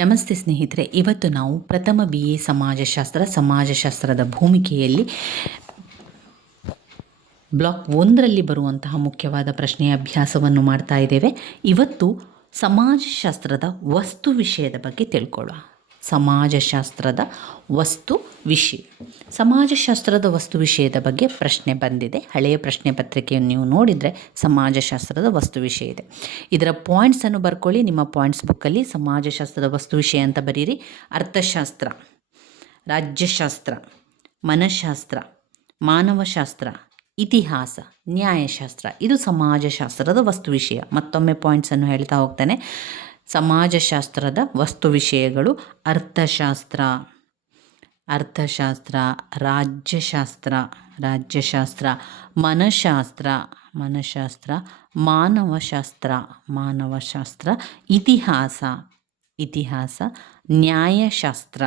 ನಮಸ್ತೆ ಸ್ನೇಹಿತರೆ, ಇವತ್ತು ನಾವು ಪ್ರಥಮ BA ಸಮಾಜಶಾಸ್ತ್ರದ ಭೂಮಿಕೆಯಲ್ಲಿ ಬ್ಲಾಕ್ 1ರಲ್ಲಿ ಬರುವಂತಹ ಮುಖ್ಯವಾದ ಪ್ರಶ್ನೆಯ ಅಭ್ಯಾಸವನ್ನು ಮಾಡ್ತಾ ಇದ್ದೇವೆ. ಇವತ್ತು ಸಮಾಜಶಾಸ್ತ್ರದ ವಸ್ತು ವಿಷಯದ ಬಗ್ಗೆ ತಿಳ್ಕೊಳ್ಳೋಣ. ಸಮಾಜಶಾಸ್ತ್ರದ ವಸ್ತು ವಿಷಯದ ಬಗ್ಗೆ ಪ್ರಶ್ನೆ ಬಂದಿದೆ. ಹಳೆಯ ಪ್ರಶ್ನೆ ಪತ್ರಿಕೆಯನ್ನು ನೀವು ನೋಡಿದರೆ ಸಮಾಜಶಾಸ್ತ್ರದ ವಸ್ತು ವಿಷಯ ಇದೆ. ಇದರ ಪಾಯಿಂಟ್ಸನ್ನು ಬರ್ಕೊಳ್ಳಿ. ನಿಮ್ಮ ಪಾಯಿಂಟ್ಸ್ ಬುಕ್ಕಲ್ಲಿ ಸಮಾಜಶಾಸ್ತ್ರದ ವಸ್ತು ವಿಷಯ ಅಂತ ಬರೀರಿ. ಅರ್ಥಶಾಸ್ತ್ರ, ರಾಜ್ಯಶಾಸ್ತ್ರ, ಮನಃಶಾಸ್ತ್ರ, ಮಾನವಶಾಸ್ತ್ರ, ಇತಿಹಾಸ, ನ್ಯಾಯಶಾಸ್ತ್ರ ಇದು ಸಮಾಜಶಾಸ್ತ್ರದ ವಸ್ತು ವಿಷಯ. ಮತ್ತೊಮ್ಮೆ ಪಾಯಿಂಟ್ಸನ್ನು ಹೇಳ್ತಾ ಹೋಗ್ತಾನೆ. ಸಮಾಜಶಾಸ್ತ್ರದ ವಸ್ತು ವಿಷಯಗಳು ಅರ್ಥಶಾಸ್ತ್ರ, ರಾಜ್ಯಶಾಸ್ತ್ರ, ಮನಃಶಾಸ್ತ್ರ, ಮಾನವಶಾಸ್ತ್ರ, ಇತಿಹಾಸ, ನ್ಯಾಯಶಾಸ್ತ್ರ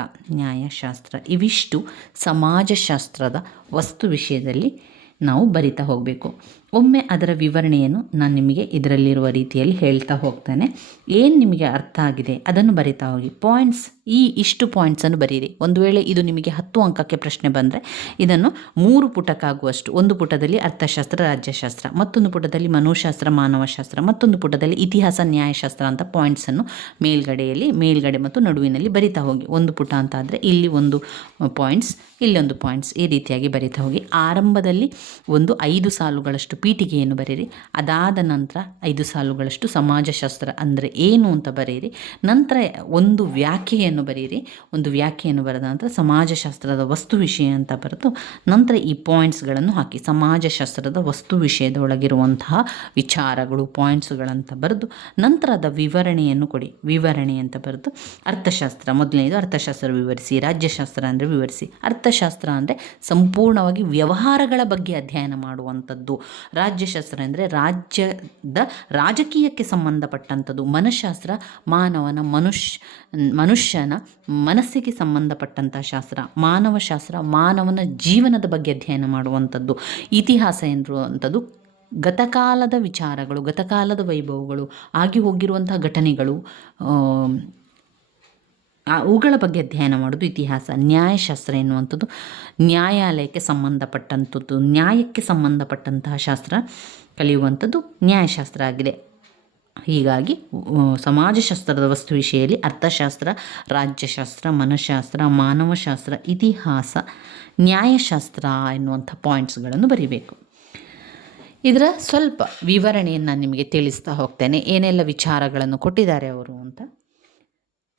ಇವಿಷ್ಟು ಸಮಾಜಶಾಸ್ತ್ರದ ವಸ್ತು ವಿಷಯದಲ್ಲಿ ನಾವು ಬರಿತಾ ಹೋಗಬೇಕು. ಒಮ್ಮೆ ಅದರ ವಿವರಣೆಯನ್ನು ನಾನು ನಿಮಗೆ ಇದರಲ್ಲಿರುವ ರೀತಿಯಲ್ಲಿ ಹೇಳ್ತಾ ಹೋಗ್ತಾನೆ. ಏನು ನಿಮಗೆ ಅರ್ಥ ಆಗಿದೆ ಅದನ್ನು ಬರಿತಾ ಹೋಗಿ. ಇಷ್ಟು ಪಾಯಿಂಟ್ಸನ್ನು ಬರೀರಿ. ಒಂದು ವೇಳೆ ಇದು ನಿಮಗೆ 10 ಅಂಕಕ್ಕೆ ಪ್ರಶ್ನೆ ಬಂದರೆ ಇದನ್ನು 3 ಪುಟಕ್ಕಾಗುವಷ್ಟು, ಒಂದು ಪುಟದಲ್ಲಿ ಅರ್ಥಶಾಸ್ತ್ರ, ರಾಜ್ಯಶಾಸ್ತ್ರ, ಮತ್ತೊಂದು ಪುಟದಲ್ಲಿ ಮನೋಶಾಸ್ತ್ರ, ಮಾನವಶಾಸ್ತ್ರ, ಮತ್ತೊಂದು ಪುಟದಲ್ಲಿ ಇತಿಹಾಸ, ನ್ಯಾಯಶಾಸ್ತ್ರ ಅಂತ ಪಾಯಿಂಟ್ಸನ್ನು ಮೇಲ್ಗಡೆ ಮತ್ತು ನಡುವಿನಲ್ಲಿ ಬರಿತಾ ಹೋಗಿ. ಒಂದು ಪುಟ ಅಂತ ಆದರೆ ಇಲ್ಲಿ ಒಂದು ಪಾಯಿಂಟ್ಸ್, ಇಲ್ಲೊಂದು ಪಾಯಿಂಟ್ಸ್, ಈ ರೀತಿಯಾಗಿ ಬರಿತಾ ಹೋಗಿ. ಆರಂಭದಲ್ಲಿ ಒಂದು 5 ಸಾಲುಗಳಷ್ಟು ಪೀಠಿಕೆಯನ್ನು ಬರೀರಿ. ಅದಾದ ನಂತರ 5 ಸಾಲುಗಳಷ್ಟು ಸಮಾಜಶಾಸ್ತ್ರ ಅಂದರೆ ಏನು ಅಂತ ಬರೀರಿ. ನಂತರ ಒಂದು ವ್ಯಾಖ್ಯೆಯನ್ನು ಬರೀರಿ. ಒಂದು ವ್ಯಾಖ್ಯೆಯನ್ನು ಬರೆದ ನಂತರ ಸಮಾಜಶಾಸ್ತ್ರದ ವಸ್ತು ವಿಷಯ ಅಂತ ಬರೆದು ನಂತರ ಈ ಪಾಯಿಂಟ್ಸ್ಗಳನ್ನು ಹಾಕಿ. ಸಮಾಜಶಾಸ್ತ್ರದ ವಸ್ತು ವಿಷಯದ ಒಳಗಿರುವಂತಹ ವಿಚಾರಗಳು ಪಾಯಿಂಟ್ಸ್ಗಳಂತ ಬರೆದು ನಂತರ ಅದ ವಿವರಣೆಯನ್ನು ಕೊಡಿ. ವಿವರಣೆ ಅಂತ ಬರೆದು ಅರ್ಥಶಾಸ್ತ್ರ, ಮೊದಲನೇದು ಅರ್ಥಶಾಸ್ತ್ರ ವಿವರಿಸಿ. ರಾಜ್ಯಶಾಸ್ತ್ರ ಅಂದರೆ ವಿವರಿಸಿ. ಅರ್ಥಶಾಸ್ತ್ರ ಅಂದರೆ ಸಂಪೂರ್ಣವಾಗಿ ವ್ಯವಹಾರಗಳ ಬಗ್ಗೆ ಅಧ್ಯಯನ ಮಾಡುವಂಥದ್ದು. ರಾಜ್ಯಶಾಸ್ತ್ರ ಅಂದರೆ ರಾಜ್ಯದ ರಾಜಕೀಯಕ್ಕೆ ಸಂಬಂಧಪಟ್ಟಂಥದ್ದು. ಮನಃಶಾಸ್ತ್ರ ಮನುಷ್ಯನ ಮನಸ್ಸಿಗೆ ಸಂಬಂಧಪಟ್ಟಂಥ ಶಾಸ್ತ್ರ. ಮಾನವಶಾಸ್ತ್ರ ಮಾನವನ ಜೀವನದ ಬಗ್ಗೆ ಅಧ್ಯಯನ ಮಾಡುವಂಥದ್ದು. ಇತಿಹಾಸ ಎನ್ನುವಂಥದ್ದು ಗತಕಾಲದ ವಿಚಾರಗಳು, ಗತಕಾಲದ ವೈಭವಗಳು, ಆಗಿ ಹೋಗಿರುವಂತಹ ಘಟನೆಗಳು, ಅವುಗಳ ಬಗ್ಗೆ ಅಧ್ಯಯನ ಮಾಡೋದು ಇತಿಹಾಸ. ನ್ಯಾಯಶಾಸ್ತ್ರ ಎನ್ನುವಂಥದ್ದು ನ್ಯಾಯಾಲಯಕ್ಕೆ ಸಂಬಂಧಪಟ್ಟಂಥದ್ದು, ನ್ಯಾಯಕ್ಕೆ ಸಂಬಂಧಪಟ್ಟಂತಹ ಶಾಸ್ತ್ರ ಕಲಿಯುವಂಥದ್ದು ನ್ಯಾಯಶಾಸ್ತ್ರ ಆಗಿದೆ. ಹೀಗಾಗಿ ಸಮಾಜಶಾಸ್ತ್ರದ ವಸ್ತು ವಿಷಯದಲ್ಲಿ ಅರ್ಥಶಾಸ್ತ್ರ, ರಾಜ್ಯಶಾಸ್ತ್ರ, ಮನಃಶಾಸ್ತ್ರ, ಮಾನವಶಾಸ್ತ್ರ, ಇತಿಹಾಸ, ನ್ಯಾಯಶಾಸ್ತ್ರ ಎನ್ನುವಂಥ ಪಾಯಿಂಟ್ಸ್ಗಳನ್ನು ಬರೀಬೇಕು. ಇದರ ಸ್ವಲ್ಪ ವಿವರಣೆಯನ್ನು ನಾನು ನಿಮಗೆ ತಿಳಿಸ್ತಾ ಹೋಗ್ತೇನೆ. ಏನೆಲ್ಲ ವಿಚಾರಗಳನ್ನು ಕೊಟ್ಟಿದ್ದಾರೆ ಅವರು ಅಂತ.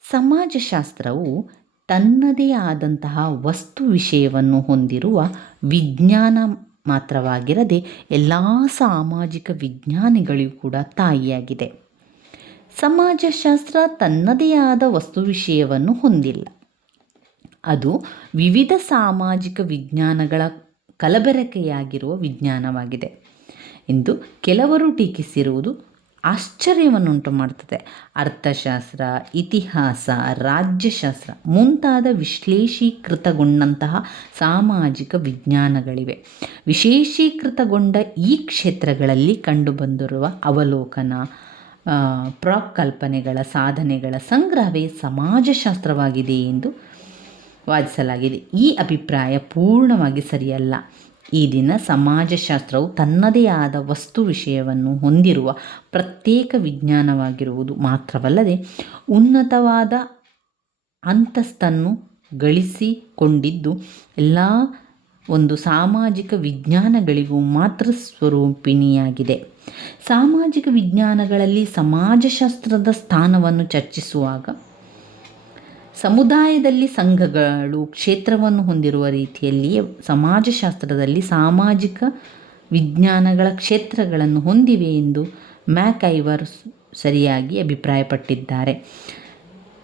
ಸಮಾಜಶಾಸ್ತ್ರವು ತನ್ನದೇ ಆದಂತಹ ವಸ್ತು ವಿಷಯವನ್ನು ಹೊಂದಿರುವ ವಿಜ್ಞಾನ ಮಾತ್ರವಾಗಿರದೆ ಎಲ್ಲ ಸಾಮಾಜಿಕ ವಿಜ್ಞಾನಿಗಳಿಗೂ ಕೂಡ ತಾಯಿಯಾಗಿದೆ. ಸಮಾಜಶಾಸ್ತ್ರ ತನ್ನದೇ ಆದ ವಸ್ತು ವಿಷಯವನ್ನು ಹೊಂದಿಲ್ಲ. ಅದು ವಿವಿಧ ಸಾಮಾಜಿಕ ವಿಜ್ಞಾನಗಳ ಕಲಬೆರಕೆಯಾಗಿರುವ ವಿಜ್ಞಾನವಾಗಿದೆ ಎಂದು ಕೆಲವರು ಟೀಕಿಸಿರುವುದು ಆಶ್ಚರ್ಯವನ್ನುಂಟು ಮಾಡುತ್ತದೆ. ಅರ್ಥಶಾಸ್ತ್ರ, ಇತಿಹಾಸ, ರಾಜ್ಯಶಾಸ್ತ್ರ ಮುಂತಾದ ವಿಶ್ಲೇಷೀಕೃತಗೊಂಡಂತಹ ಸಾಮಾಜಿಕ ವಿಜ್ಞಾನಗಳಿವೆ. ವಿಶೇಷೀಕೃತಗೊಂಡ ಈ ಕ್ಷೇತ್ರಗಳಲ್ಲಿ ಕಂಡುಬಂದಿರುವ ಅವಲೋಕನ, ಪ್ರಾಕಲ್ಪನೆಗಳ ಸಾಧನೆಗಳ ಸಂಗ್ರಹವೇ ಸಮಾಜಶಾಸ್ತ್ರವಾಗಿದೆ ಎಂದು ವಾದಿಸಲಾಗಿದೆ. ಈ ಅಭಿಪ್ರಾಯ ಪೂರ್ಣವಾಗಿ ಸರಿಯಲ್ಲ. ಈ ದಿನ ಸಮಾಜಶಾಸ್ತ್ರವು ತನ್ನದೇ ಆದ ವಸ್ತು ವಿಷಯವನ್ನು ಹೊಂದಿರುವ ಪ್ರತ್ಯೇಕ ವಿಜ್ಞಾನವಾಗಿರುವುದು ಮಾತ್ರವಲ್ಲದೆ ಉನ್ನತವಾದ ಅಂತಸ್ತನ್ನು ಗಳಿಸಿಕೊಂಡಿದ್ದು ಎಲ್ಲ ಒಂದು ಸಾಮಾಜಿಕ ವಿಜ್ಞಾನಗಳಿಗೂ ಮಾತ್ರ ಸ್ವರೂಪಿಣಿಯಾಗಿದೆ. ಸಾಮಾಜಿಕ ವಿಜ್ಞಾನಗಳಲ್ಲಿ ಸಮಾಜಶಾಸ್ತ್ರದ ಸ್ಥಾನವನ್ನು ಚರ್ಚಿಸುವಾಗ ಸಮುದಾಯದಲ್ಲಿ ಸಂಘಗಳು ಕ್ಷೇತ್ರವನ್ನು ಹೊಂದಿರುವ ರೀತಿಯಲ್ಲಿಯೇ ಸಮಾಜಶಾಸ್ತ್ರದಲ್ಲಿ ಸಾಮಾಜಿಕ ವಿಜ್ಞಾನಗಳ ಕ್ಷೇತ್ರಗಳನ್ನು ಹೊಂದಿವೆ ಎಂದು ಮ್ಯಾಕ್ಐವರ್ ಸರಿಯಾಗಿ ಅಭಿಪ್ರಾಯಪಟ್ಟಿದ್ದಾರೆ.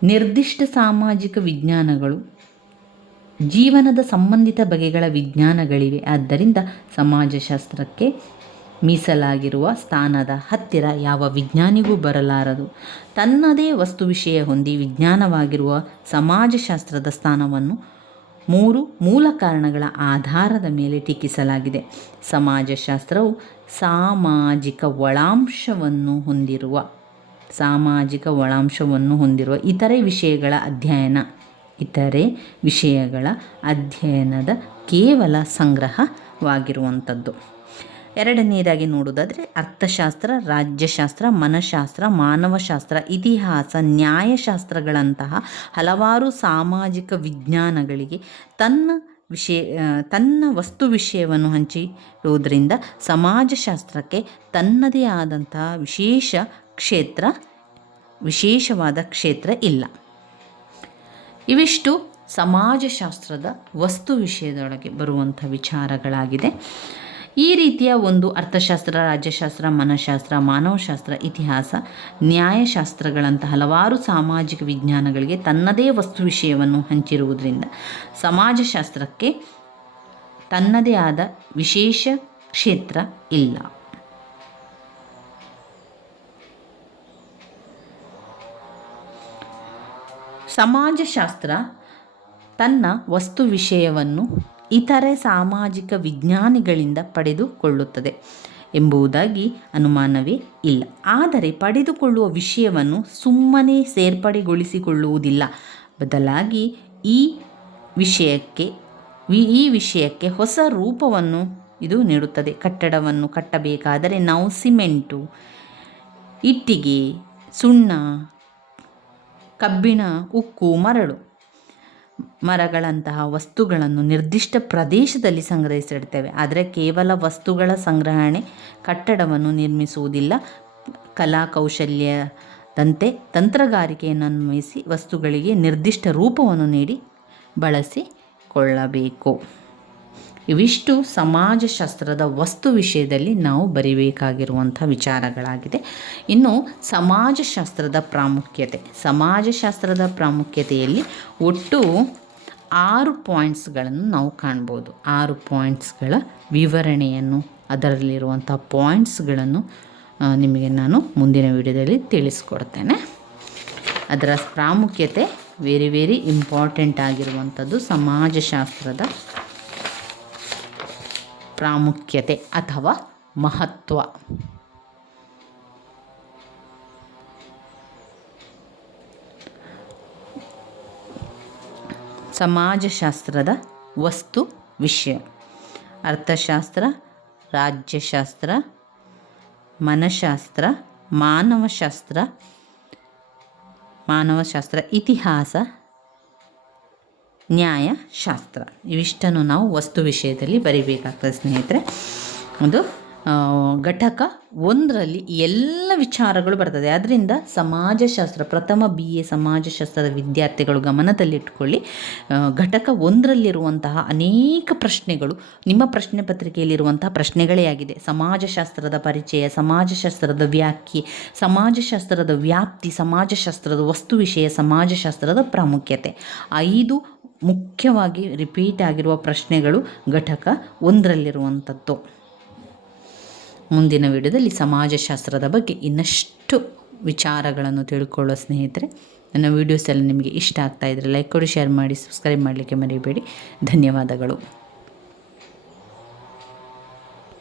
ನಿರ್ದಿಷ್ಟ ಸಾಮಾಜಿಕ ವಿಜ್ಞಾನಗಳು ಜೀವನದ ಸಂಬಂಧಿತ ಬಗೆಗಳ ವಿಜ್ಞಾನಗಳಿವೆ. ಆದ್ದರಿಂದ ಸಮಾಜಶಾಸ್ತ್ರಕ್ಕೆ ಮೀಸಲಾಗಿರುವ ಸ್ಥಾನದ ಹತ್ತಿರ ಯಾವ ವಿಜ್ಞಾನಿಗೂ ಬರಲಾರದು. ತನ್ನದೇ ವಸ್ತು ವಿಷಯ ಹೊಂದಿ ವಿಜ್ಞಾನವಾಗಿರುವ ಸಮಾಜಶಾಸ್ತ್ರದ ಸ್ಥಾನವನ್ನು 3 ಮೂಲ ಕಾರಣಗಳ ಆಧಾರದ ಮೇಲೆ ಟೀಕಿಸಲಾಗಿದೆ. ಸಮಾಜಶಾಸ್ತ್ರವು ಸಾಮಾಜಿಕ ಒಳಾಂಶವನ್ನು ಹೊಂದಿರುವ ಸಾಮಾಜಿಕ ಒಳಾಂಶವನ್ನು ಹೊಂದಿರುವ ಇತರೆ ವಿಷಯಗಳ ಅಧ್ಯಯನದ ಕೇವಲ ಸಂಗ್ರಹವಾಗಿರುವಂಥದ್ದು. ಎರಡನೆಯದಾಗಿ ನೋಡೋದಾದರೆ ಅರ್ಥಶಾಸ್ತ್ರ, ರಾಜ್ಯಶಾಸ್ತ್ರ, ಮನಃಶಾಸ್ತ್ರ, ಮಾನವಶಾಸ್ತ್ರ, ಇತಿಹಾಸ, ನ್ಯಾಯಶಾಸ್ತ್ರಗಳಂತಹ ಹಲವಾರು ಸಾಮಾಜಿಕ ವಿಜ್ಞಾನಗಳಿಗೆ ತನ್ನ ವಸ್ತು ವಿಷಯವನ್ನು ಹಂಚಿರುವುದರಿಂದ ಸಮಾಜಶಾಸ್ತ್ರಕ್ಕೆ ತನ್ನದೇ ಆದಂತಹ ವಿಶೇಷವಾದ ಕ್ಷೇತ್ರ ಇಲ್ಲ. ಇವಿಷ್ಟು ಸಮಾಜಶಾಸ್ತ್ರದ ವಸ್ತು ವಿಷಯದೊಳಗೆ ಬರುವಂಥ ವಿಚಾರಗಳಾಗಿದೆ. ಈ ರೀತಿಯ ಒಂದು ಅರ್ಥಶಾಸ್ತ್ರ, ರಾಜ್ಯಶಾಸ್ತ್ರ, ಮನಃಶಾಸ್ತ್ರ, ಮಾನವಶಾಸ್ತ್ರ, ಇತಿಹಾಸ, ನ್ಯಾಯಶಾಸ್ತ್ರಗಳಂಥ ಹಲವಾರು ಸಾಮಾಜಿಕ ವಿಜ್ಞಾನಗಳಿಗೆ ತನ್ನದೇ ವಸ್ತು ವಿಷಯವನ್ನು ಹಂಚಿರುವುದರಿಂದ ಸಮಾಜಶಾಸ್ತ್ರಕ್ಕೆ ತನ್ನದೇ ಆದ ವಿಶೇಷ ಕ್ಷೇತ್ರ ಇಲ್ಲ. ಸಮಾಜಶಾಸ್ತ್ರ ತನ್ನ ವಸ್ತು ವಿಷಯವನ್ನು ಇತರೆ ಸಾಮಾಜಿಕ ವಿಜ್ಞಾನಿಗಳಿಂದ ಪಡೆದುಕೊಳ್ಳುತ್ತದೆ ಎಂಬುದಾಗಿ ಅನುಮಾನವೇ ಇಲ್ಲ. ಆದರೆ ಪಡೆದುಕೊಳ್ಳುವ ವಿಷಯವನ್ನು ಸುಮ್ಮನೆ ಸೇರ್ಪಡೆಗೊಳಿಸಿಕೊಳ್ಳುವುದಿಲ್ಲ. ಬದಲಾಗಿ ಈ ವಿಷಯಕ್ಕೆ ಹೊಸ ರೂಪವನ್ನು ಇದು ನೀಡುತ್ತದೆ. ಕಟ್ಟಡವನ್ನು ಕಟ್ಟಬೇಕಾದರೆ ನಾವು ಸಿಮೆಂಟು, ಇಟ್ಟಿಗೆ, ಸುಣ್ಣ, ಕಬ್ಬಿಣ, ಉಕ್ಕು, ಮರಗಳಂತಹ ವಸ್ತುಗಳನ್ನು ನಿರ್ದಿಷ್ಟ ಪ್ರದೇಶದಲ್ಲಿ ಸಂಗ್ರಹಿಸಿಡ್ತೇವೆ. ಆದರೆ ಕೇವಲ ವಸ್ತುಗಳ ಸಂಗ್ರಹಣೆ ಕಟ್ಟಡವನ್ನು ನಿರ್ಮಿಸುವುದಿಲ್ಲ. ಕಲಾಕೌಶಲ್ಯದಂತೆ ತಂತ್ರಗಾರಿಕೆಯನ್ನು ಅನ್ವಯಿಸಿ ವಸ್ತುಗಳಿಗೆ ನಿರ್ದಿಷ್ಟ ರೂಪವನ್ನು ನೀಡಿ ಬಳಸಿಕೊಳ್ಳಬೇಕು. ಇವಿಷ್ಟು ಸಮಾಜಶಾಸ್ತ್ರದ ವಸ್ತು ವಿಷಯದಲ್ಲಿ ನಾವು ಬರೀಬೇಕಾಗಿರುವಂಥ ವಿಚಾರಗಳಾಗಿದೆ. ಇನ್ನು ಸಮಾಜಶಾಸ್ತ್ರದ ಪ್ರಾಮುಖ್ಯತೆಯಲ್ಲಿ ಒಟ್ಟು 6 ಪಾಯಿಂಟ್ಸ್ಗಳನ್ನು ನಾವು ಕಾಣ್ಬೋದು. 6 ಪಾಯಿಂಟ್ಸ್ಗಳ ವಿವರಣೆಯನ್ನು, ಅದರಲ್ಲಿರುವಂಥ ಪಾಯಿಂಟ್ಸ್ಗಳನ್ನು ನಿಮಗೆ ನಾನು ಮುಂದಿನ ವಿಡಿಯೋದಲ್ಲಿ ತಿಳಿಸ್ಕೊಡ್ತೇನೆ. ಅದರ ಪ್ರಾಮುಖ್ಯತೆ ವೆರಿ ವೆರಿ ಇಂಪಾರ್ಟೆಂಟ್ ಆಗಿರುವಂಥದ್ದು. ಸಮಾಜಶಾಸ್ತ್ರದ ಪ್ರಾಮುಖ್ಯತೆ ಅಥವಾ ಮಹತ್ವ. ಸಮಾಜಶಾಸ್ತ್ರದ ವಸ್ತು ವಿಷಯ: ಅರ್ಥಶಾಸ್ತ್ರ, ರಾಜ್ಯಶಾಸ್ತ್ರ, ಮನಃಶಾಸ್ತ್ರ, ಮಾನವಶಾಸ್ತ್ರ, ಇತಿಹಾಸ, ನ್ಯಾಯಶಾಸ್ತ್ರ. ಇವಿಷ್ಟನ್ನು ನಾವು ವಸ್ತು ವಿಷಯದಲ್ಲಿ ಬರೀಬೇಕಾಗ್ತದೆ ಸ್ನೇಹಿತರೆ. ಒಂದು ಘಟಕ 1ರಲ್ಲಿ ಎಲ್ಲ ವಿಚಾರಗಳು ಬರ್ತದೆ. ಅದರಿಂದ ಸಮಾಜಶಾಸ್ತ್ರ ಪ್ರಥಮ BA ಸಮಾಜಶಾಸ್ತ್ರದ ವಿದ್ಯಾರ್ಥಿಗಳು ಗಮನದಲ್ಲಿಟ್ಟುಕೊಳ್ಳಿ. ಘಟಕ 1ರಲ್ಲಿರುವಂತಹ ಅನೇಕ ಪ್ರಶ್ನೆಗಳು ನಿಮ್ಮ ಪ್ರಶ್ನೆ ಪತ್ರಿಕೆಯಲ್ಲಿರುವಂತಹ ಪ್ರಶ್ನೆಗಳೇ ಆಗಿದೆ. ಸಮಾಜಶಾಸ್ತ್ರದ ಪರಿಚಯ, ಸಮಾಜಶಾಸ್ತ್ರದ ವ್ಯಾಖ್ಯೆ, ಸಮಾಜಶಾಸ್ತ್ರದ ವ್ಯಾಪ್ತಿ, ಸಮಾಜಶಾಸ್ತ್ರದ ವಸ್ತು ವಿಷಯ, ಸಮಾಜಶಾಸ್ತ್ರದ ಪ್ರಾಮುಖ್ಯತೆ, 5 ಮುಖ್ಯವಾಗಿ ರಿಪೀಟ್ ಆಗಿರುವ ಪ್ರಶ್ನೆಗಳು ಘಟಕ 1ರಲ್ಲಿರುವಂಥದ್ದು. ಮುಂದಿನ ವಿಡಿಯೋದಲ್ಲಿ ಸಮಾಜಶಾಸ್ತ್ರದ ಬಗ್ಗೆ ಇನ್ನಷ್ಟು ವಿಚಾರಗಳನ್ನು ತಿಳ್ಕೊಳ್ಳೋ ಸ್ನೇಹಿತರೆ. ನನ್ನ ವೀಡಿಯೋಸ್ ಎಲ್ಲ ನಿಮಗೆ ಇಷ್ಟ ಆಗ್ತಾ ಇದ್ದರೆ ಲೈಕ್ ಕೊಡಿ, ಶೇರ್ ಮಾಡಿ, ಸಬ್ಸ್ಕ್ರೈಬ್ ಮಾಡಲಿಕ್ಕೆ ಮರಿಬೇಡಿ. ಧನ್ಯವಾದಗಳು.